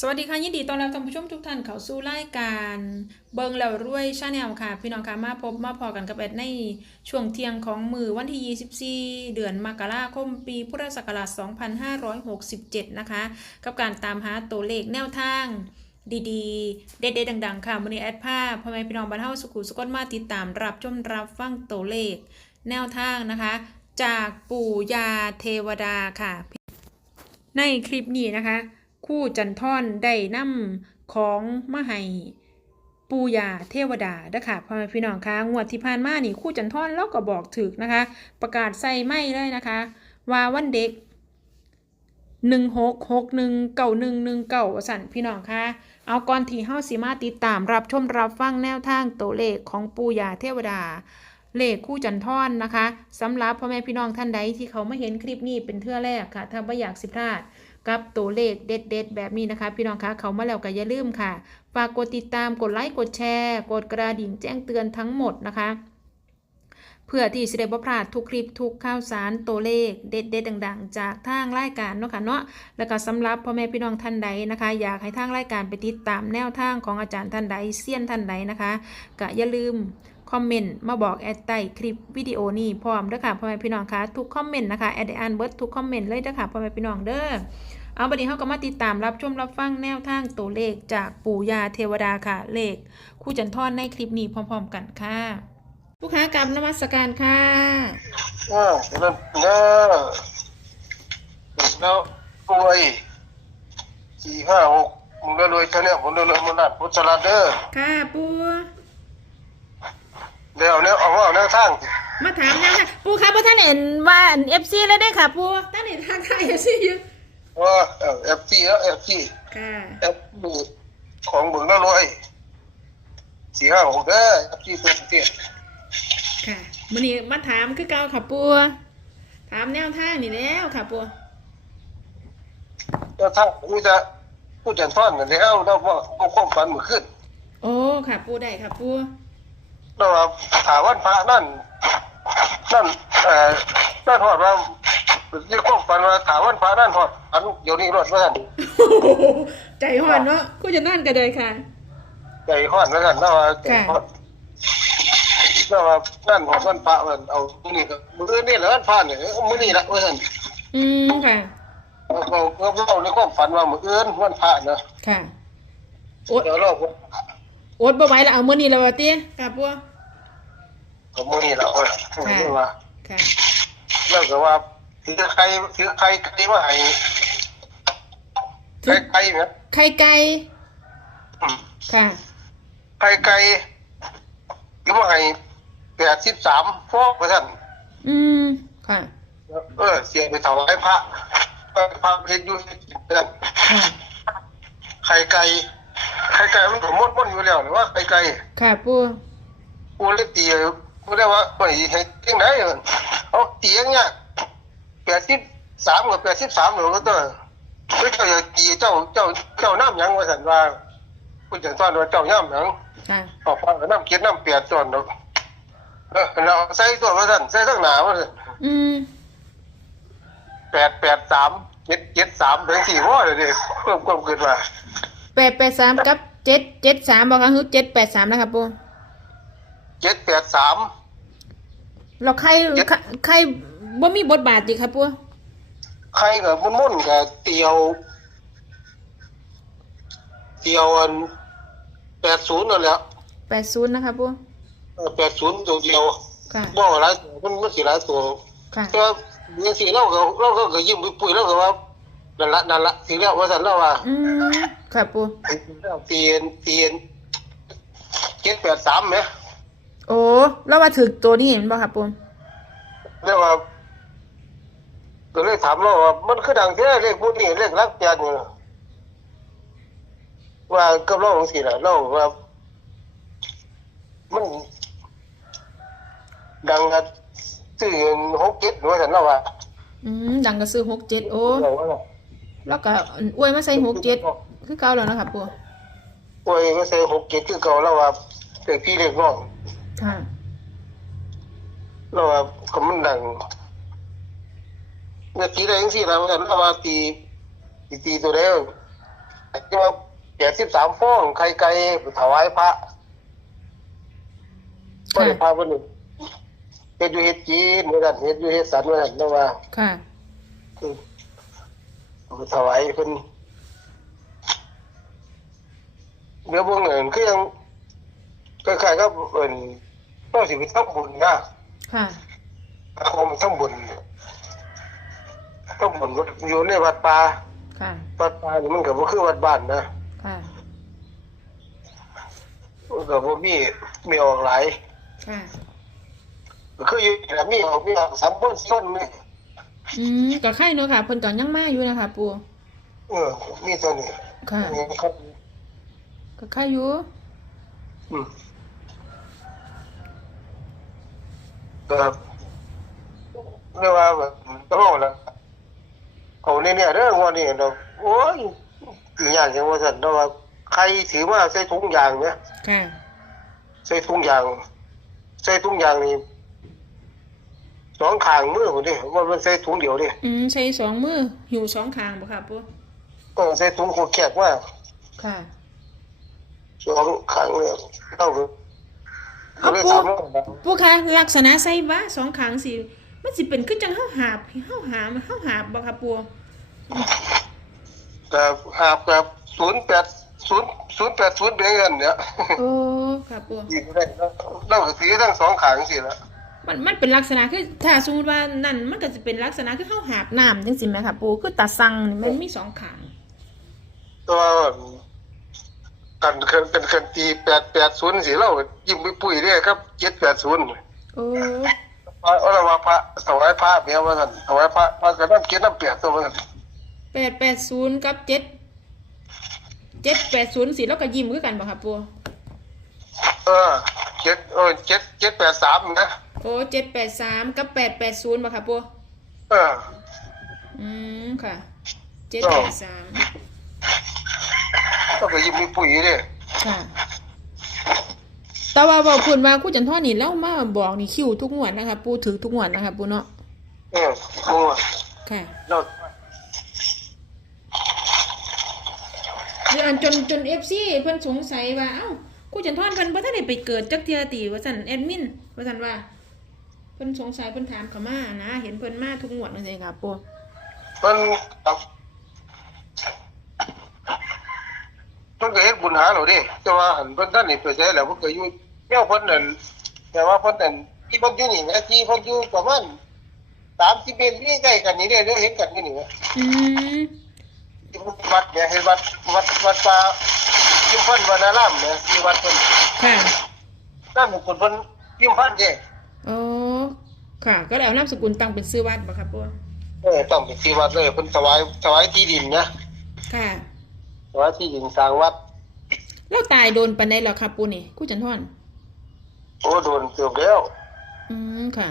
สวัสดีค่ะ ยินดีต้อนรับท่านผู้ชมทุกท่านเข้าสู่รายการเบิงแล้วรวยชาแนลค่ะ พี่น้องค่ะมาพบมาพอกันกับแอดในช่วงเที่ยงของมือวันที่ 24 เดือนมกราคมปีพุทธศักราช 2567 นะคะ กับการตามหาตัวเลขแนวทางดีๆ เด็ดๆดัง ๆ ค่ะมือนี้แอดภาพพ่อแม่พี่น้องบ้านเฮาสุขุสุกนมาติดตามรับชมรับฟังตัวเลข แนวทางนะคะ จากปู่ยาเทวดาค่ะ ในคลิปนี้นะคะ คู่จันทอนได้นำของมาให้ปูยาเทวดาเด้อค่ะพ่อแม่พี่น้องคะงวดที่ผ่านมานี่คู่จันทอนเราก็บอกถึกนะคะ ประกาศใส่ไม่เลยนะคะ ว่าวันเด็กหนึ่งหกหกหนึ่งเก่าหนึ่งหนึ่งเก่าสั่นพี่น้องคะเอาก่อนที่เฮาสิมาติดตามรับชมรับฟังแนวทางตัวเลขของปูยาเทวดาเลขคู่จันทอนนะคะสำหรับพ่อแม่พี่น้องท่านใดที่เขาไมาเห็นคลิปนี้เป็นเทื่อแรกค่ะ ถ้าไม่อยากสิพลาด กับตัวเลขเด็ด ๆ แบบนี้นะคะ พี่น้องคะเขามาแล้วก็อย่าลืมค่ะ ฝากกดติดตามกดไลค์กดแชร์ กดกระดิ่งแจ้งเตือนทั้งหมดนะคะ เพื่อที่จะได้บ่พลาดทุกคลิปทุกข่าวสารตัวเลขเด็ดๆดัง ๆ จากทางรายการเนาะค่ะเนาะแล้วก็สำหรับพ่อแม่พี่น้องท่านใดนะคะ อยากให้ทางรายการไปติดตามแนวทางของอาจารย์ท่านใดเซียนท่านใดนะคะก็อย่าลืมคอมเมนต์มาบอกแอดใต้คลิปวิดีโอนี้พร้อมเด้อค่ะพ่อแม่พี่น้องคะทุกคอมเมนต์นะคะแอดได้อ่านเบิร์ดทุกคอมเมนต์เลยเด้อค่ะพ่อแม่พี่น้องเด้อ เอาบัดนี้เขาก็มาติดตามรับชมรับฟังแนวทางตัวเลขจากปู่ยาเทวดาค่ะ เลขคู่จันทอนในคลิปนี้พร้อม ๆ กันค่ะลูกค้ากรรมนมัสการค่ะเออแล้วเนอะแล้วรวยสี่ห้าหกมึงก็รวยแค่เนี้ยผมรวยมันนั่นพุทธลาเดอร์ค่ะปู่เดี๋ยวเนี้ยเอาเอาแนวทางสิมาถามแนวทางปู่ครับพ่อท่านเห็นว่าเอฟซีเลยได้ค่ะปู่ท่านเห็นทางไทยเอฟซีอยู่ ว่าเอฟซีแล้วเอฟซีค่ะเอฟซีของมึงก็รวยสี่ห้าหกเด้อเอฟซีเพื่อนเตี้ยค่ะมื้อนี้มาถามคือเก่าค่ะปู่ถามแนวทางนี่แล้วค่ะปู่แล้วถ้ามีแต่ผู้จัดท่อนนั่นแล้วเราว่าเอาความฝันมาขึ้น โอ้ค่ะปู่ได้ค่ะปู่เราว่าถามวันพระนั่นนั่นเอ่อนั่นหอดว่า ยี่ความฝันว่าถามวันพระนั่นหอดอันเดี๋ยวนี้รอดว่าท่านใจห่อนเนาะคู่จันทอนก็เลยค่ะ ใจห้อนแล้วกันนะว่าใจห้อนนะว่านั่นของวันพระมันเอามื้อนี้ก็มื้อนี้แหละวันพระเนี่ยเอามื้อนี้ละว่าซั่นอืมค่ะเราเราเราในความฝันว่ามื้ออื่นวันพระเนาะค่ะโอดเดี๋ยวเราก็โอดบ่ไหวแล้วเอามื้อนี้แล้วว่าติค่ะปู่เอามื้อนี้ละว่าว่าค่ะแล้วก็ว่า ถือใครถือใครใครมาให้ใครใครเนี่ยไข่ไก่อืมค่ะ ใครไกลถือมาให้83ฟอกว่าซั่นอืม ค่ะ เออ เสียไปถวายพระพระเพชรอยู่นั่นค่ะไข่ไก่ไข่ไก่มันก็มดมดอยู่แล้วหรือว่าไข่ไก่ค่ะปูกูเลยตีกูได้ว่าไม่เห็นที่ไหนเออเอาตีอย่างเงี้ยแปดสิบสามกับแปดสิบสามหรือว่าตัวไม่เจ้าอย่าตีเจ้าเจ้าเจ้าน้ำหยังว่าสันว่ากูจะสอนว่าเจ้าน้ำหยังค่ะออกฟังน้ำเกียรน้ำเปียกส่วนเนาะเออเราใส่ตัวว่าสันใส่ทั้งหนาว่าสันอืมแปดแปดสามเจ็ดเจ็ดสามถึงสี่ว่าเลยดิเพิ่มความเกินมาแปดแปดสามกับเจ็ดเจ็ดสามบอกค่ะคือเจ็ดแปดสามนะคะปูเจ็ดแปดสามเราใครใครใคร บ่มีบทบาทดิค่ะปูใครกับมุ่นมุ่นๆกับเตียว เตียวอันแปดศูนย์นั่นแหละแปดศูนย์นะคะปูแปดศูนย์ตัวเดียวค่ะ บ่หลายตัวมันมันสิหลายตัวค่ะ ก็เงี้ยสิเราก็เราก็ก็ยิ้มปุยๆเราก็ว่านั่นละนั่นละสิแล้วว่าสันเราว่า อืมค่ะปูเตียนเตียนเจ็ดแปดสามไหมโอ้เราว่าถึกตัวนี้เห็นบ่ค่ะปูเรียกว่า ก็เลยถามเราว่ามันคือดังแท้เลขพวกนี้เลขรักแปดนี่ว่ากับเราจังซี่ล่ะเราว่ามัน ดังอะซื้อหกเจ็ดหรือว่าสันเราว่าอืมดังก็ซื้อหกเจ็ดโอ้เราว่า แล้วก็อวยมาใส่หกเจ็ดคือเก่าแล้วนะคะปูโอ้ยก็ใส่หกเจ็ดคือเก่าแล้วว่าเด็กพี่เด็กน้องค่ะเราว่าก็มันดัง เมื่อตีได้ยังสี่แล้วกันเราว่าตีตีตีตัวเดียวที่ว่าแปดสิบสามฟองไข่ไก่ถวายพระก็ได้พาวันหนึ่งเฮ็ดอยู่เฮ็ดจีนเหมือนกันเฮ็ดอยู่เฮ็ดสันเหมือนกันนะว่า ค่ะอืมเอาไปถวายเพิ่นเดี๋ยวพวกนั้นคือยังคล้ายๆกับเอิ้นต้องสิไปทำบุญนะค่ะเอามาทำบุญ ทำบุญอยู่ในวัดป่าค่ะ วัดป่านี่มันก็บ่คือวัดบ้านนะค่ะ มันก็บ่มีมีออกหลายค่ะ ก็คืออยู่แต่มีออกมีออกสามคนส้นนี่อืมก็ไข่เนาะค่ะเพิ่นก็ยังมาอยู่นะคะ ปูเออ มีตัวนี้ค่ะ นี่ครับก็ไข่อยู่ อืมก็เรียกว่าแบบต้องเอาละ เอาเนี่ยๆเด้องวดนี้เนาะโอ้ยอีหยังจังว่าซั่นเนาะว่าใครถือมาใส่ถุงยางเนี่ยค่ะใส่ถุงยางใส่ถุงยางนี่สองข้างมือพุ่นดิว่ามันใส่ถุงเดียวดิอืมใช้สองมือหิวสองข้างบ่ค่ะปูเออใส่ถุงโคตรแคบมากค่ะสองข้างเนี่ยเท่ากันก็เลยถามว่าปูคะลักษณะใส่บ้าสองข้างสิ มันสิเป็นคือจังเฮาหาบเฮาหามเฮาหาบบ่ค่ะปูกับหาบกับศูนย์แปดศูนย์ศูนย์แปดศูนย์เบี้ยเงินเนี่ยโอ้ค่ะปูยิงได้เล่าสีทั้งสองขางสิละมันมันเป็นลักษณะคือถ้าสมมุติว่านั่นมันก็จะเป็นลักษณะคือเฮาหาบน้ำจังซี่แหมค่ะปูคือตาสังนี่มันมีสองข้างตัวกันกันกันกันตีแปดแปดศูนย์สิเล่ายิ้มไปปุ้ยเนี่ยครับเจ็ดแปดศูนย์โอ้ เอาละว่าพระถวายพระเมียว่าท่านถวายพระพระก็น้ำเกียรน้ำเปียกตัวว่าท่าน880กับ7 780สิแล้วก็ยิ้มคือกันบ่ค่ะปูเออเจ็ดเออเจ็ดเจ็ดแปดสามนะโอ้783กับ880บ่ค่ะปูเอออืมค่ะ783ต้องไปยิ้มไปปุ้ยเนี่ยค่ะ แต่ว่าบอกคุณว่าคุณจันทอนี่แล้วมาบอกนี่คิวทุกงวดนะคะ ปูถือทุกงวดนะคะ ปูเนาะเออมัวค่ะเราเดือนจนจนเอฟซีเพิ่นสงสัยว่าเอ้าคุณจันทอนเพิ่นบ่ทันได้ไปเกิดจักเทียติว่าซั่นแอดมินว่าซั่นว่าเพิ่นสงสัยเพิ่นถามเขามานะเห็นเพิ่นมาทุกงวดจังซี่ค่ะปูมัน มันก็เฮ็ดบุญหาเราดิแต่ว่าหันเพิ่นท่านนี่ไปใช้แล้วเพิ่นก็อยู่แนวเพิ่นนั่นแต่ว่าเพิ่นนั่นที่เพิ่นอยู่นี่นะที่เพิ่นอยู่ประมาณ30เมตรนี่ใกล้กันนี่เด้อเด้อเห็นกันอยู่นี่นะอืมที่วัดเนี่ยเห็นวัดวัดวัดป่ายิมพันธ์วนารามเนี่ยที่วัดเพิ่นค่ะนั่นเป็นคนเพิ่นยิมพันธ์เด้โอ้ค่ะ ก็แล้วนามสกุลตั้งเป็นชื่อวัดบ่ครับปูเออต้องเป็นที่วัดเลยเพิ่นถวายถวายที่ดินนะค่ะถ วายที่ดินสร้างวัดแล้วตายโดนปานใดแล้วครับปูนี่คุณจันทอนโอ้โดนเกือบแล้ว อืมค่ะ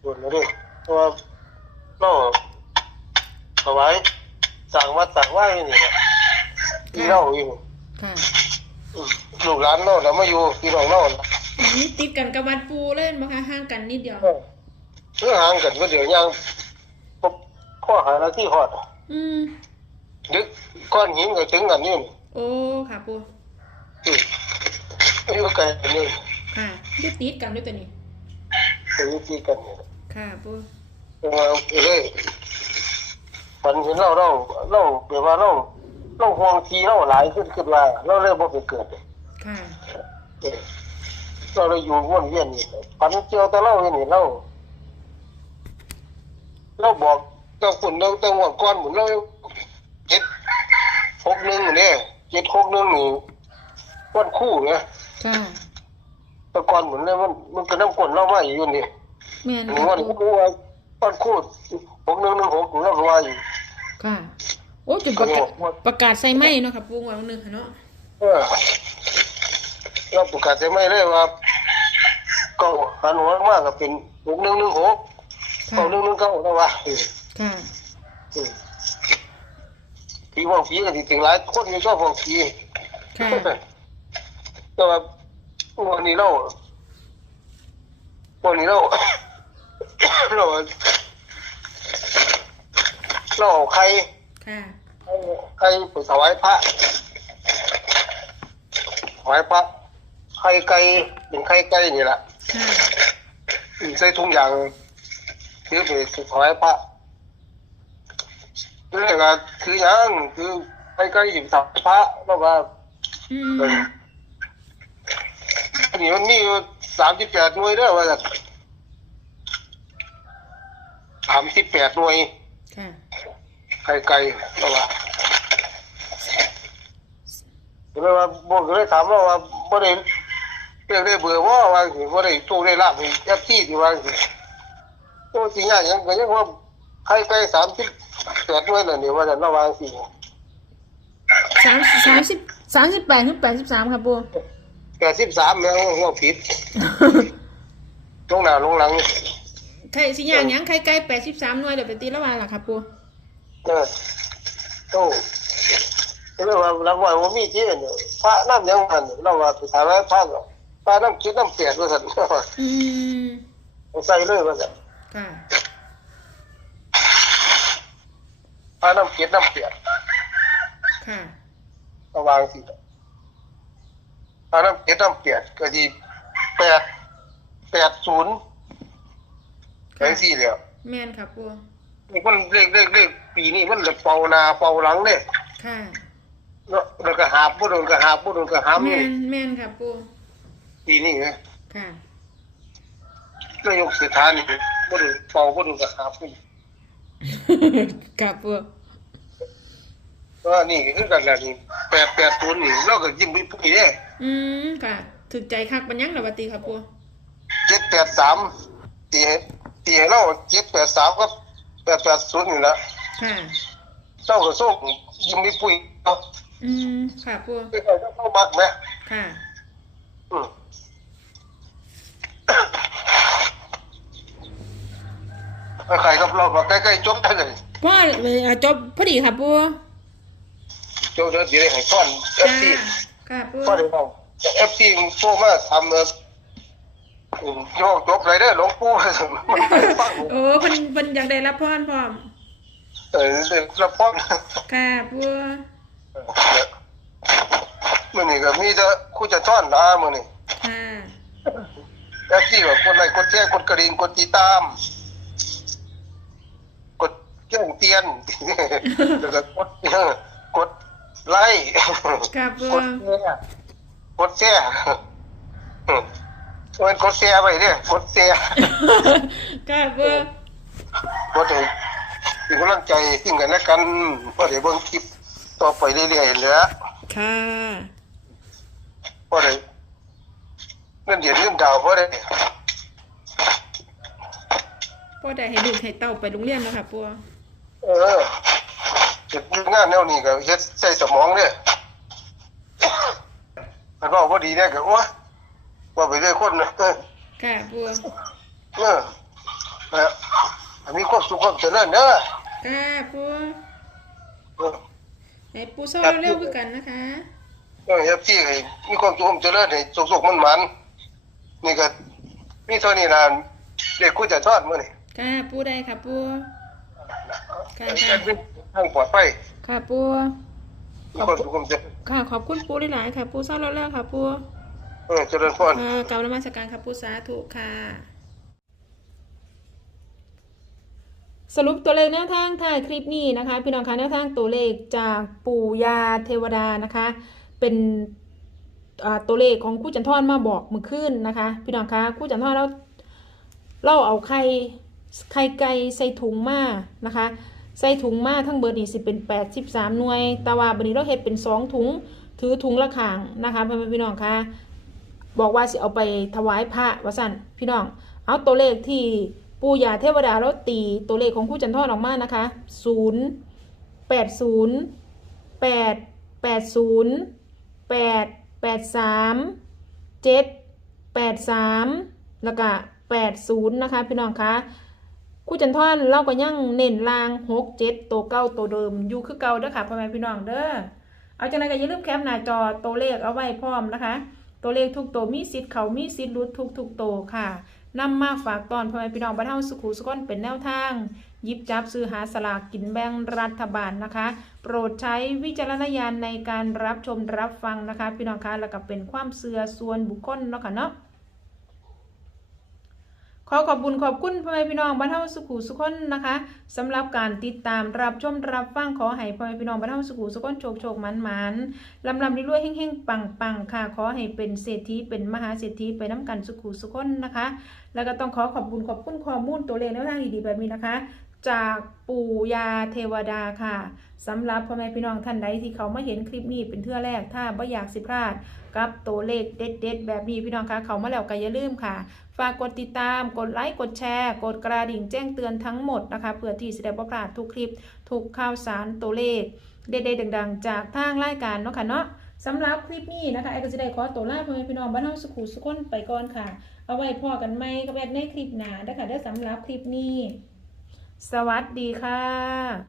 โดนแล้วเด้เพราะว่าเราถวายสร้างวัดสร้างว่าอยู่นี่แหละที่เราอยู่ค่ะอืมลูกหลานเราน่ะมาอยู่พี่น้องเราน่ะนี่ติดกันกับวัดปูเลยมั้งคะห่างกันนิดเดียวเออเรื่องห่างกันก็เดี๋ยวยังพบข้อหาหน้าที่ฮอด อืม ดึกก้อนหินก็ถึงกันนี่นี่โอ้ค่ะปูอืมอยู่ไกลกันนี่ค่ะอยุติดกันด้วยตัวนี้เป็นวิธีกันนี่ค่ะปูว่าโอเคเลยฝันเห็นเราเราเราแบบว่าเราเราห่วงทีเราหลายขึ้นขึ้นว่าเราเลยบ่ไปเกิดค่ะเออเราเลยอยู่วนเวียนนี่ฝันเกี่ยวแต่เราอยู่นี่เราเราบอกเจ้าฝุ่นเราตั้งวันก่อนหมุนเราเจ็ด หกหนึ่งเนี่ยเจ็ดหกหนึ่งนี่วันคู่เนี่ยค่ะแตะกอนหมุนเลยมันมันเป็นน้ำกลนเรามาอยู่นี่แม่นหนูค่ะว่าปูรู้ว่าวันคู่หกหนึ่งหนึ่งหกเราก็ว่าอยู่ค่ะโอ้จุดประกาศประกาศใส่ไม้เนาะค่ะปูงวันหนึ่งค่ะเนาะเออเราประกาศใช่ไหมเลยว่าก็หันหัวมากก็เป็นหกหนึ่งหนึ่งหกค่ะเก้าหนึ่งหนึ่งเก้าแล้วว่าเออค่ะเออ ผีว่างผีก็สิถึงหลายคนไม่ชอบว่างผีค่ะแต่ว่าวันนี้เราวันนี้เราเราเราเอาใครค่ะไข่ไปถวายพระถวายพระไข่ไก่เป็นไข่ไก่นี่แหละค่ะใส่ถุงยางคือไปถวายพระ เรียกว่าคือหยังคือไข่ไก่อยู่ถวายพระแล้วว่าอืเอมออันนี้มันมีอยู่สามสิบแปดหน่วยเด้อว่าจะสามสิบแปดหน่วยค่ะไข่ไก่แล้วว่าเลยว่าบอกเลยถามว่าว่าบ่ได้เรียกได้เบื่อว่าว่าสิบ่ได้โชคได้ลาบให้แอปที่ที่ว่าสิโอ้สิยากหยังก็ยังว่าไข่ไก่สามสิบ แปดหน่วยนั่นนี่ว่าจะระวังสิสามสามสิบสามสิบแปดถึงแปดสิบสามค่ะปูแปดสิบสามแล้วหัวผิดลงหน้าลงหลังไข่สิอย่างหยังไข่ไก่แปดสิบสามหน่วยเดี๋ยวไปตีละหวันล่ะค่ะปูเออโอ้เรียกว่าเราว่าว่ามีที่เนี่ยพระน้ำยังมันเราว่าไปถามว่าพระพระน้ำคิดน้ำเปียกว่าสันอืมใส่เลยว่าสันค่ะ พระน้ำคิดน้ำเปียกค่ะระวางสิพระน้ำคิดน้ำเปียกก็ดีแปดแปดศูนย์แปดสี่เดียวแม่นค่ะปูนี่มันเลขเลขเลขปีนี้มันเลยเป่าหนาเป่าหลังเนี่ยค่ะแล้วก็หาบบุรุษก็หาบบุรุษก็หามแม่นี่นแม่นค่ะปูปีนี้ไงค่ะก็ยกสถานนี่บุรุษเป่าบุรุษก็หาบ นี่ค่ะปูว่านี่คือกันแหละนี่แปดแปดศูนย์นี่เราก็ยิ้มไปปุ๊บนี่เนี่ยอืมค่ะถึกใจคักปัญญังเหรอวะตีค่ะปูเจ็ดแปดสามตีให้ตีให้เราเจ็ดแปดสามก็แปดแปดศูนย์นี่ละค่ะเจ้าก็ส่งยิ้มไปปุ้ยเนาะอืมค่ะปูไม่เคยเข้ามักไหมค่ะอืม ใครกับเรามาใกล้ๆจบได้เลยพ่อเอ่อจบพอดีค่ะปูจบเดี๋ยวเดี๋ยวให้ซ่อนเอฟค่ะซีค่ะปูซ่อนให้เราเอฟซีโทรมาทำเอออืมโยกจบเลยเด้อหลวงปู่มันไปฟังโอ้เพิ่นเพิ่นอยากได้รับพรพร้อมเออเรื่องละพอนค่ะปูมื่อนี้ก็มีแต่คู่จะท่อนนะมื่อนี้ค่ะแอปที่แบบกดไลค์กดแชร์กดกระดิ่งกดติดตาม กดแจ้งเตือนแล้วก็กดกดไลค์ค่ะปูกดแชร์กดแชร์อืมมันกดแชร์ไปเนี่ยกดแชร์ค่ะปูกดให้เป็นกำลังใจซึ่งกันและกันเพราะเดี๋ยวเบิ่งคลิปต่อไปเรื่อยๆแหล้วค่ะเพราะเดี๋ยวเงินเดือนเงินดาวเพราะเดี๋ยวพ่อได้ให้ลูกให้เต้าไปโรงเรียนแล้วค่ะปู เออเฮ็ดงานแนวนี้ก็เฮ็ดใส่สมองเนี่ยมันว่าบ่ดีเนี่ยก็โอ้ยว่าไปเรื่อยคนนะเออค่ะปูเออเอออันนี้ความสุขความเจริญเด้อค่ะปูเออให้ปูโซ่เร็วๆคือกันนะคะเออเฮ็ดที่ให้มีความสุขความเจริญให้สุขๆมันๆนี่ก็มีเท่านี้ล่ะเด็กกูจะทอดมื้อนี้ค่ะปูได้ค่ะปู ค่ะให้ค่ะเป็นทางปลอดภัยค่ะปูมีความสุขความเจริญค่ะ ขอบคุณปูหลายๆค่ะ ปูเศร้าแล้วๆค่ะ ปูเออเจริญพรค่ะกล่าวนมัสการค่ะปูสาธุค่ะ สรุปตัวเลขแนวทางถ่ายคลิปนี้นะคะ พี่น้องคะแนวทางตัวเลขจากปู่ยาเทวดานะคะ เป็นอ่าตัวเลขของครู่จันทอนมาบอกมือขึ้นนะคะ พี่น้องคะครู่จันทอนเราเราเอาไข่ไข่ไก่ใส่ถุงมานะคะ ใส่ถุงมาทั้งเบอร์นี่สิเป็น83หน่วย แต่ว่าบัดนี้เราเฮ็ดเป็น2ถุง ถือถุงละข้างนะคะพ่อแม่พี่น้องคะบอกว่าสิเอาไปถวายพระว่าสั่นพี่น้อง เอาตัวเลขที่ปู่ย่าเทวดาเราตีตัวเลขของผู้จันทอดออกมานะคะ0 80 8 80 8 83 7 83แล้วก็80นะคะพี่น้องคะ คู่จันทอนเราก็ยังเน้นลาง6 7ตัวเก้าตัวเดิมอยู่คือเก่าเด้อค่ะพ่อแม่พี่น้องเด้อเอาจังไรก็อย่าลืมแคปหน้าจอตัวเลขเอาไว้พร้อมนะคะ ตัวเลขทุกตัวมีสิทธิ์เขามีสิทธิ์รุดทุกทุกตัวค่ะนำมาฝากตอนพ่อแม่พี่น้องบ้านเฮาสุขุสุขนเป็นแนวทางยิบจับซื้อหาสลากกินแบ่งรัฐบาลนะคะ โปรดใช้วิจารณญาณในการรับชมรับฟังนะคะ พี่น้องคะแล้วก็เป็นความเสื่อส่วนบุคคลเนาะค่ะเนาะ ขอขอบคุณขอบคุณพ่อแม่พี่น้องบ้านเฮาสุขุสุขคนนะคะสำหรับการติดตามรับชมรับฟังขอให้พ่อแม่พี่น้องบ้านเฮาสุขุสุขคนโชคโชคมันมันลำลำรวยๆเฮงๆปังปังค่ะ ขอให้เป็นเศรษฐีเป็นมหาเศรษฐีไปน้ำกันสุขุสุขคนนะคะ แล้วก็ต้องขอขอบคุณขอบคุณข้อมูลตัวเลขแนวทางดีๆแบบนี้นะคะ จากปู่ยาเทวดาค่ะสำหรับพ่อแม่พี่น้องท่านใดที่เขามาเห็นคลิปนี้เป็นเทื่อแรกถ้าไม่อยากสิพลาดกับตัวเลขเด็ดๆ แบบนี้พี่น้องคะเขามาแล้วก็อย่าลืมค่ะ ฝากกดติดตาม กดไลค์ กดแชร์ กดกระดิ่งแจ้งเตือนทั้งหมดนะคะเพื่อที่จะได้บ่พลาดทุกคลิป ทุกข่าวสารตัวเลข เด็ดๆดังๆ จากทางรายการเนาะค่ะเนาะสำหรับคลิปนี้นะคะไอ้ก็จะได้ขอตัวลาพ่อแม่พี่น้องบ้านเฮาสุขุสุขนไปก่อนค่ะ เอาไว้พอกันไหมกับแอดในคลิปหน้านะคะได้อสำหรับคลิปนี้ สวัสดีค่ะ